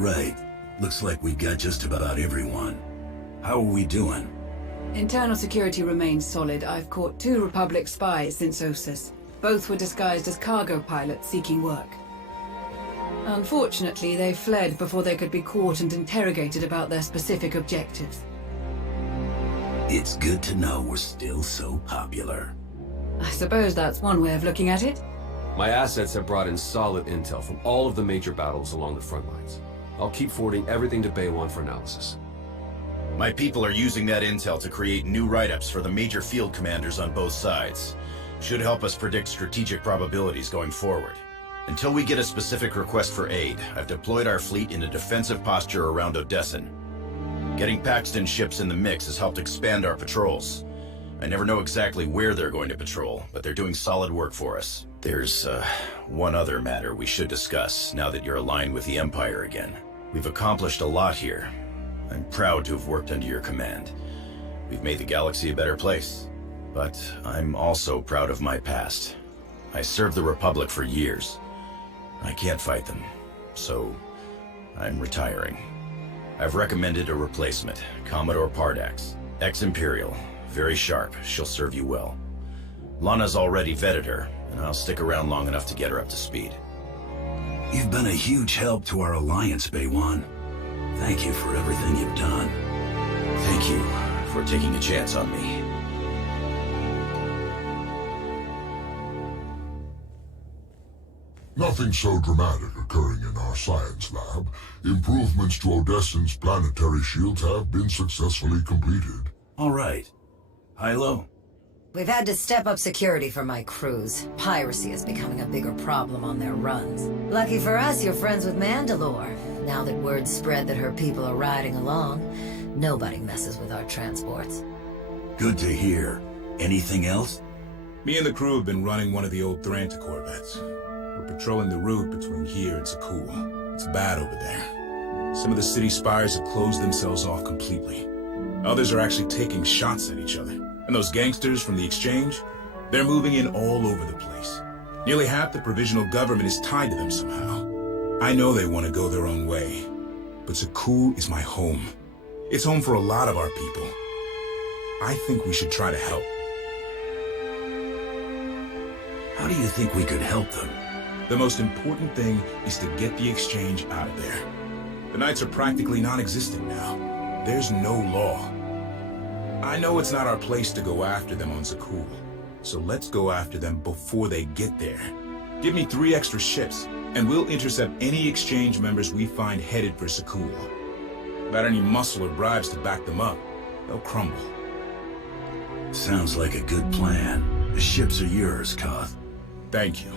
right. Looks like we got just about everyone. How are we doing? Internal security remains solid. I've caught 2 Republic spies since OSIS. Both were disguised as cargo pilots seeking work. Unfortunately, they fled before they could be caught and interrogated about their specific objectives. It's good to know we're still so popular. I suppose that's one way of looking at it. My assets have brought in solid intel from all of the major battles along the front lines. I'll keep forwarding everything to Bay 1 for analysis. My people are using that intel to create new write-ups for the major field commanders on both sides. Should help us predict strategic probabilities going forward. Until we get a specific request for aid, I've deployed our fleet in a defensive posture around Odessan. Getting Paxton ships in the mix has helped expand our patrols. I never know exactly where they're going to patrol, but they're doing solid work for us. There's, one other matter we should discuss now that you're aligned with the Empire again. We've accomplished a lot here. I'm proud to have worked under your command. We've made the galaxy a better place. But I'm also proud of my past. I served the Republic for years. I can't fight them, so I'm retiring. I've recommended a replacement, Commodore Pardax, ex-Imperial, very sharp, she'll serve you well. Lana's already vetted her, and I'll stick around long enough to get her up to speed. You've been a huge help to our alliance, Bay 1. Thank you for everything you've done. Thank you for taking a chance on me. Nothing so dramatic occurring in our science lab. Improvements to Odessan's planetary shields have been successfully completed. All right. Hilo? We've had to step up security for my crews. Piracy is becoming a bigger problem on their runs. Lucky for us, you're friends with Mandalore. Now that word's spread that her people are riding along, nobody messes with our transports. Good to hear. Anything else? Me and the crew have been running one of the old Thranta corvettes. We're patrolling the route between here and Sakul. It's bad over there. Some of the city spires have closed themselves off completely. Others are actually taking shots at each other. And those gangsters from the exchange, they're moving in all over the place. Nearly half the provisional government is tied to them somehow. I know they want to go their own way, but Sakul is my home. It's home for a lot of our people. I think we should try to help. How do you think we could help them? The most important thing is to get the exchange out of there. The Knights are practically non-existent now. There's no law. I know it's not our place to go after them on Sakul, so let's go after them before they get there. Give me 3 extra ships, and we'll intercept any exchange members we find headed for Sakul. Without any muscle or bribes to back them up, they'll crumble. Sounds like a good plan. The ships are yours, Koth. Thank you.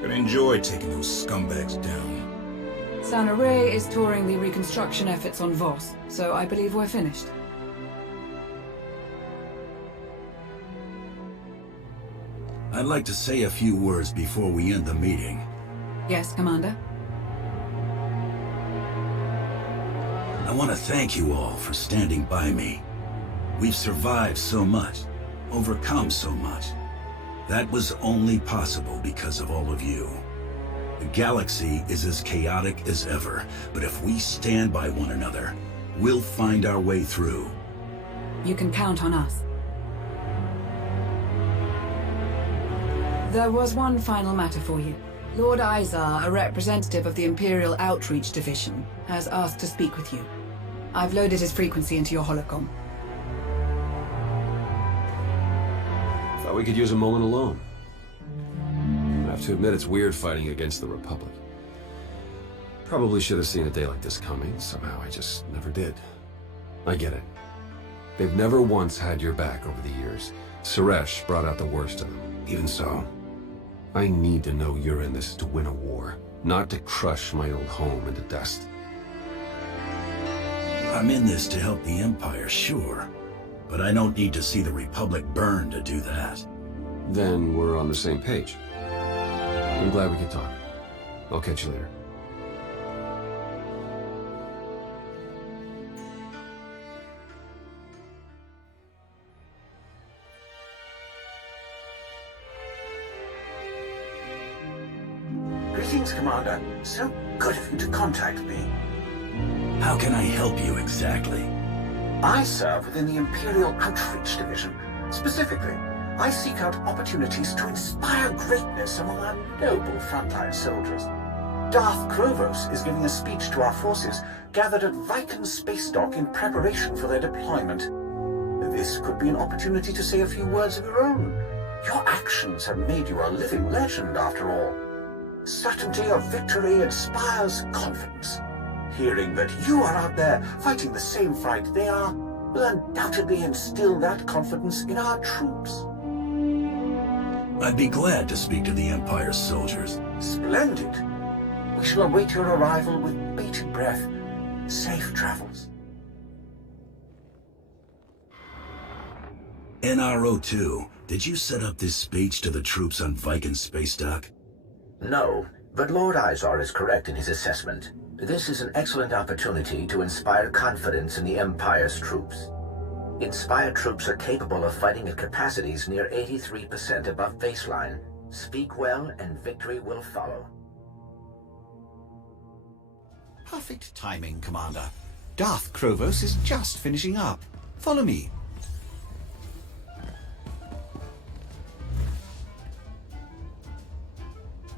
Gonna enjoy taking those scumbags down. Sana Ray is touring the reconstruction efforts on Voss, so I believe we're finished. I'd like to say a few words before we end the meeting. Yes, Commander? I want to thank you all for standing by me. We've survived so much, overcome so much. That was only possible because of all of you. The galaxy is as chaotic as ever, but if we stand by one another, we'll find our way through. You can count on us. There was one final matter for you. Lord Izar, a representative of the Imperial Outreach Division, has asked to speak with you. I've loaded his frequency into your holocom. Thought we could use a moment alone. I have to admit it's weird fighting against the Republic. Probably should have seen a day like this coming. Somehow I just never did. I get it. They've never once had your back over the years. Suresh brought out the worst in them. Even so, I need to know you're in this to win a war, not to crush my old home into dust. I'm in this to help the Empire, sure. But I don't need to see the Republic burn to do that. Then we're on the same page. I'm glad we could talk. I'll catch you later. Greetings, Commander. So good of you to contact me. How can I help you exactly? I serve within the Imperial Outreach Division. Specifically, I seek out opportunities to inspire greatness among our noble frontline soldiers. Darth Krovos is giving a speech to our forces gathered at Viken Space Dock in preparation for their deployment. This could be an opportunity to say a few words of your own. Your actions have made you a living legend, after all. Certainty of victory inspires confidence. Hearing that you are out there fighting the same fight they are will undoubtedly instill that confidence in our troops. I'd be glad to speak to the Empire's soldiers. Splendid. We shall await your arrival with bated breath. Safe travels. NRO2, did you set up this speech to the troops on Viken Space Dock? No, but Lord Izar is correct in his assessment. This is an excellent opportunity to inspire confidence in the Empire's troops. Inspired troops are capable of fighting at capacities near 83% above baseline. Speak well and victory will follow. Perfect timing, Commander. Darth Krovos is just finishing up. Follow me.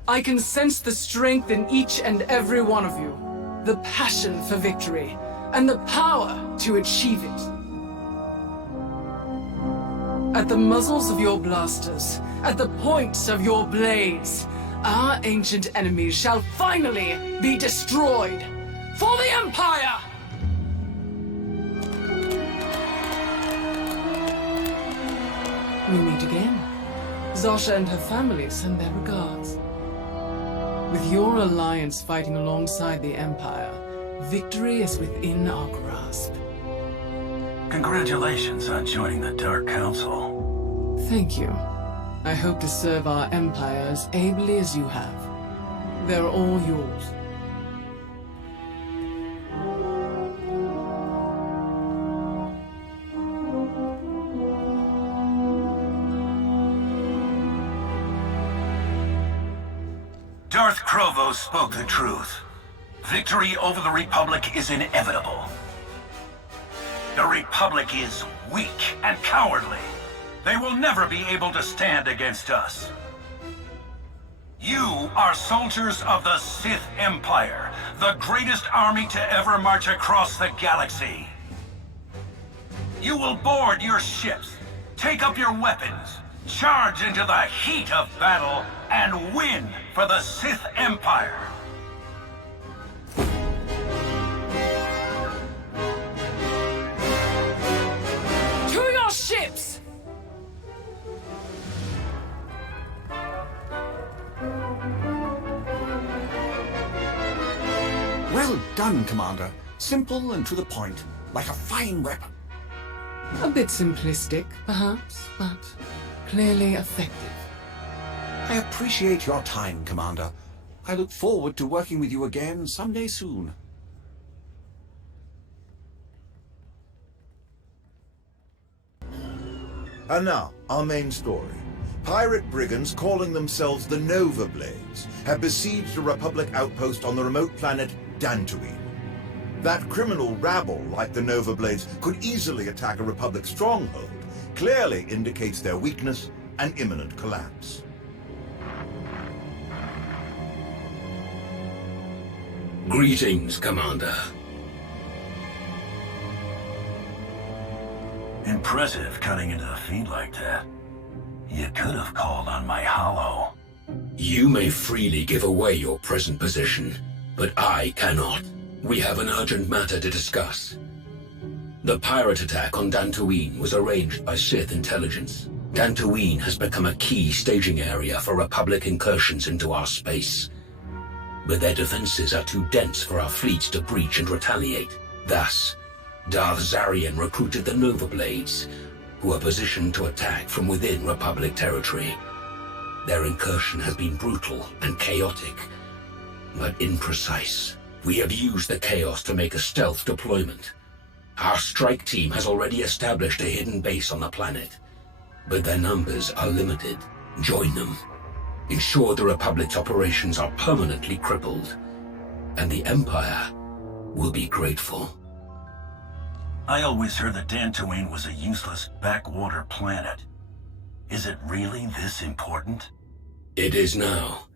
I can sense the strength in each and every one of you. The passion for victory, and the power to achieve it. At the muzzles of your blasters, at the points of your blades, our ancient enemies shall finally be destroyed. For the Empire! We meet again. Zasha and her family send their regards. With your alliance fighting alongside the Empire, victory is within our grasp. Congratulations on joining the Dark Council. Thank you. I hope to serve our Empire as ably as you have. They're all yours. Darth Krovos spoke the truth. Victory over the Republic is inevitable. The Republic is weak and cowardly. They will never be able to stand against us. You are soldiers of the Sith Empire, the greatest army to ever march across the galaxy. You will board your ships, take up your weapons, charge into the heat of battle, and win for the Sith Empire. To your ships! Well done, Commander. Simple and to the point, like a fine weapon. A bit simplistic, perhaps, but clearly effective. I appreciate your time, Commander. I look forward to working with you again someday soon. And now, our main story. Pirate brigands calling themselves the Nova Blades have besieged a Republic outpost on the remote planet Dantooine. That criminal rabble, like the Nova Blades, could easily attack a Republic stronghold, clearly indicates their weakness and imminent collapse. Greetings, Commander. Impressive cutting into the feed like that. You could have called on my hollow. You may freely give away your present position, but I cannot. We have an urgent matter to discuss. The pirate attack on Dantooine was arranged by Sith intelligence. Dantooine has become a key staging area for Republic incursions into our space. But their defenses are too dense for our fleets to breach and retaliate. Thus, Darth Zarian recruited the Nova Blades, who are positioned to attack from within Republic territory. Their incursion has been brutal and chaotic, but imprecise. We have used the chaos to make a stealth deployment. Our strike team has already established a hidden base on the planet, but their numbers are limited. Join them. Ensure the Republic's operations are permanently crippled, and the Empire will be grateful. I always heard that Dantooine was a useless backwater planet. Is it really this important? It is now.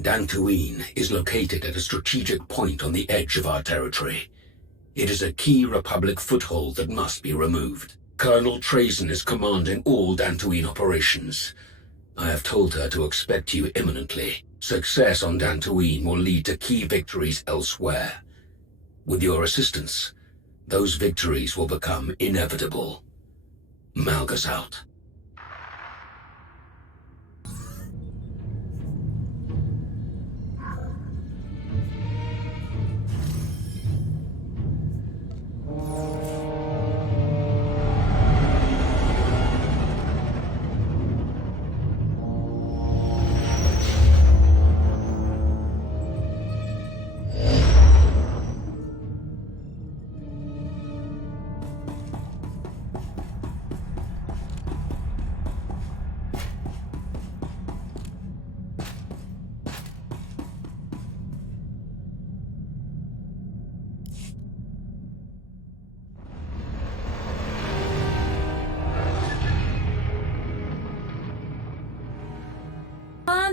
Dantooine is located at a strategic point on the edge of our territory. It is a key Republic foothold that must be removed. Colonel Trazen is commanding all Dantooine operations. I have told her to expect you imminently. Success on Dantooine will lead to key victories elsewhere. With your assistance, those victories will become inevitable. Malgus out.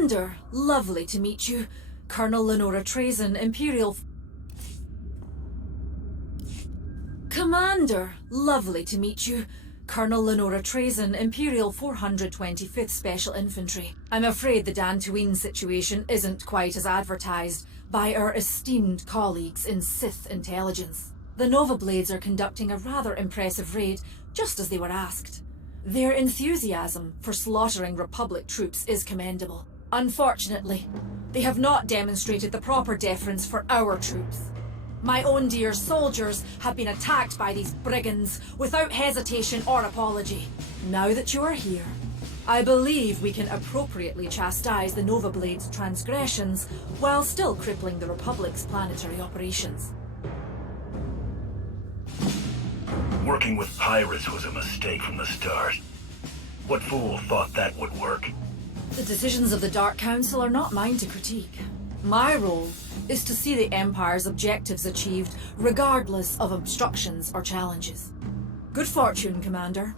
Commander, lovely to meet you. Colonel Lenora Trazen, Imperial... Commander, lovely to meet you. Colonel Lenora Trazen, Imperial 425th Special Infantry. I'm afraid the Dantooine situation isn't quite as advertised by our esteemed colleagues in Sith intelligence. The Nova Blades are conducting a rather impressive raid, just as they were asked. Their enthusiasm for slaughtering Republic troops is commendable. Unfortunately, they have not demonstrated the proper deference for our troops. My own dear soldiers have been attacked by these brigands without hesitation or apology. Now that you are here, I believe we can appropriately chastise the Nova Blades' transgressions while still crippling the Republic's planetary operations. Working with pirates was a mistake from the start. What fool thought that would work? The decisions of the Dark Council are not mine to critique. My role is to see the Empire's objectives achieved, regardless of obstructions or challenges. Good fortune, Commander.